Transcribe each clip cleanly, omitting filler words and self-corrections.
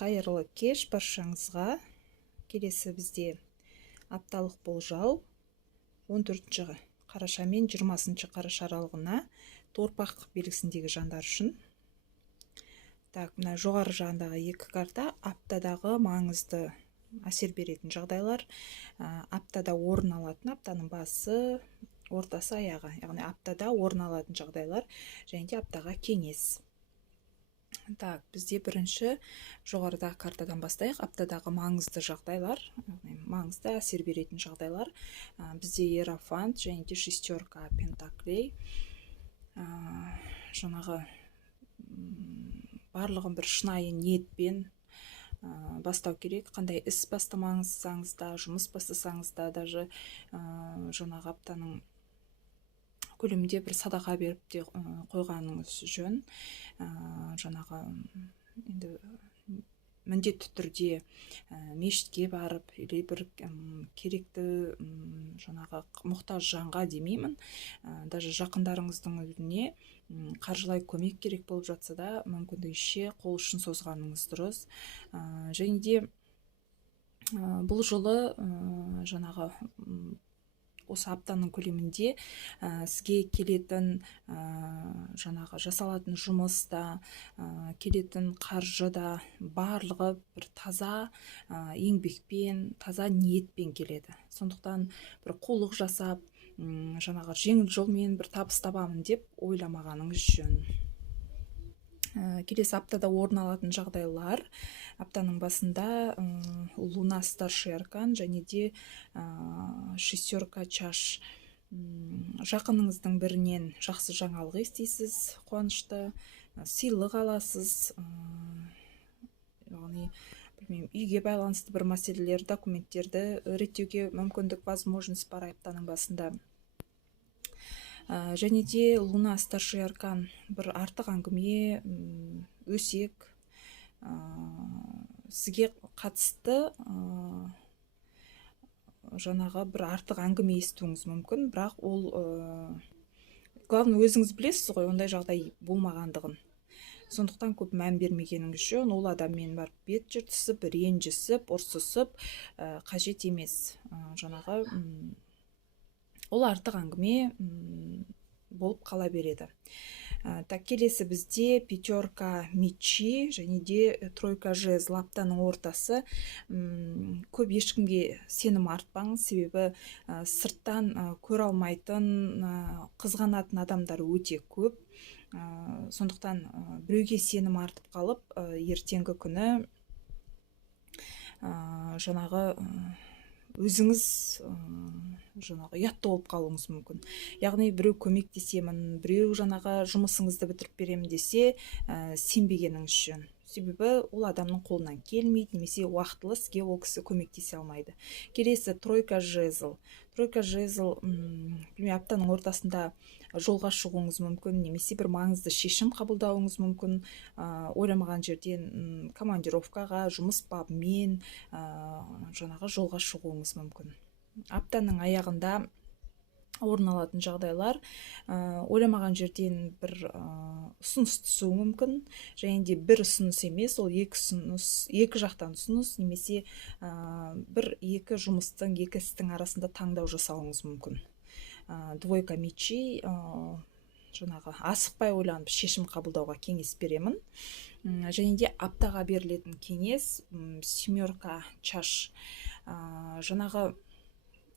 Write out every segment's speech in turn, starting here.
Қайырлы кеш баршаңызға. Келесі бізде апталық болжау 14 қараша мен 20 қараша аралығына торпақ белгісіндегі жандар үшін. Так, мына жоғары жағындағы екі карта аптадағы маңызды әсер беретін жағдайлар, аптада орын алатын, аптаның басы, ортасы, аяғы, яғни аптада орын алатын жағдайлар және де аптаға кеңес. Так, бізде бірінші жоғарыдағы картадан бастайық. Аптадағы маңызды жағдайлар, маңызды әсер беретін жағдайлар. Бізде Иерофант және де шестерка пентаклей. Жаңағы барлығын бір шынайы ниетпен бастау керек. Қандай іс бастамаңыз да, жұмыс бастасаңыз да, даже жаңағы аптаның көлемде бір садақа беріп те қойғаныңыз жөн. Жаңағы енді міндетті түрде мешітке барып, или бір керекті жаңағы мұқтаж жанға демеймін, даже жақындарыңыздың өзіне қаржылай көмек керек болып жатса да, мүмкіндігінше қол ұшын созғаныңыз дұрыс. Және де бұл жылы жаңағы осы аптаның көлемінде сізге келетін жаңағы жасалатын жұмыс та, келетін қаржы да барлығы бір таза еңбекпен, таза ниетпен келеді. Сондықтан бір қулық жасап, жаңағы жеңіл жолмен бір табыс табамын деп ойламағаныңыз жөн. Келесі аптада орын алатын жағдайлар, аптаның басында луна старший аркан және де шестерка чаш. Жақыныңыздың бірінен жақсы жаңалық естисіз, қуанышты, сыйлық аласыз, яғни үйге байланысты бір мәселелер, документтерді реттеуге мүмкіндік, возможность бар аптаның басында. Және де луна старший аркан бір артық әңгіме, өсек, сізге қатысты жаңағы бір артық әңгіме естуіңіз мүмкін, бірақ ол главное өзіңіз білесіз ғой, ондай жағдай болмағандығын. Сондықтан көп мән бермегеніңіз жөн. Ол адаммен барып бет жыртысып, ренжісіп, ұрсысып қажет емес. Жаңағы ол артық әңгіме болып қала береді. Так, келесі бізде пятерка мечи және де тройка жезл. Аптаның ортасы. Көп ешкімге сенім артпаңыз, себебі сырттан көре алмайтын, қызғанатын адамдар өте көп. Сондықтан біреуге сенім артып қалып, ертеңгі күні жаңағы өзіңіз жаңағы ұятты болып қалуыңыз мүмкін. Яғни біреу көмектесемін, біреу жаңағы жұмысыңызды бітіріп беремін десе, сенбегеніңіз жөн. Себебі ол адамның қолынан келмейді, немесе уақытылы сізге ол кісі көмектесе алмайды. Келесі тройка жезл. Тройка жезл аптаның ортасында жолға шығуыңыз мүмкін, немесе бір маңызды шешім қабылдауыңыз мүмкін. Ойламаған жерден командировкаға, жұмыс бабымен жаңағы жолға шығуыңыз мүмкін. Аптаның аяғында орын алатын жағдайлар, ойламаған жерден бір ұсыныс түсуі мүмкін, және де бір ұсыныс емес, ол екі жақтан ұсыныс, немесе екі жұмыстың, екі істің арасында таңдау жасауыңыз мүмкін. Двойка мечей, жаңағы асықпай ойланып шешім қабылдауға кеңес беремін. Және де аптаға берілетін кеңес семерка чаш. Жаңағы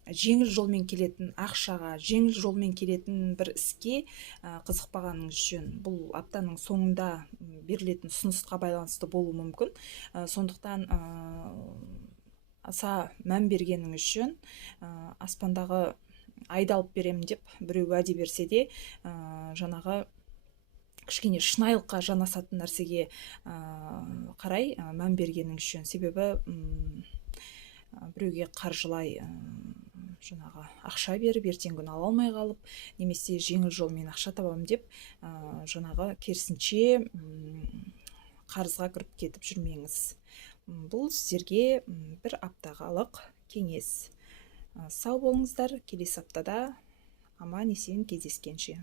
жеңіл жолмен келетін ақшаға, жеңіл жолмен келетін бір іске қызықпағаныңыз жөн. Бұл аптаның соңында берілетін ұсынысқа байланысты болуы мүмкін. Сондықтан аса мән бергеніңіз жөн. Аспандағы айдалып беремін деп біреу уәде берсе де, жаңағы кішкене шынайылыққа жанасатын нәрсеге қарай мән бергеніңіз жөн. Себебі біреуге қаржылай жаңағы ақша беріп, ертеңгі күні ала алмай қалып, немесе жеңіл жолмен ақша табамын деп, жаңағы керісінше қарызға кіріп кетіп жүрмеңіз. Бұл сіздерге бір аптағалық кеңес. Сау болыңыздар, келесі аптада аман есен кездескенше.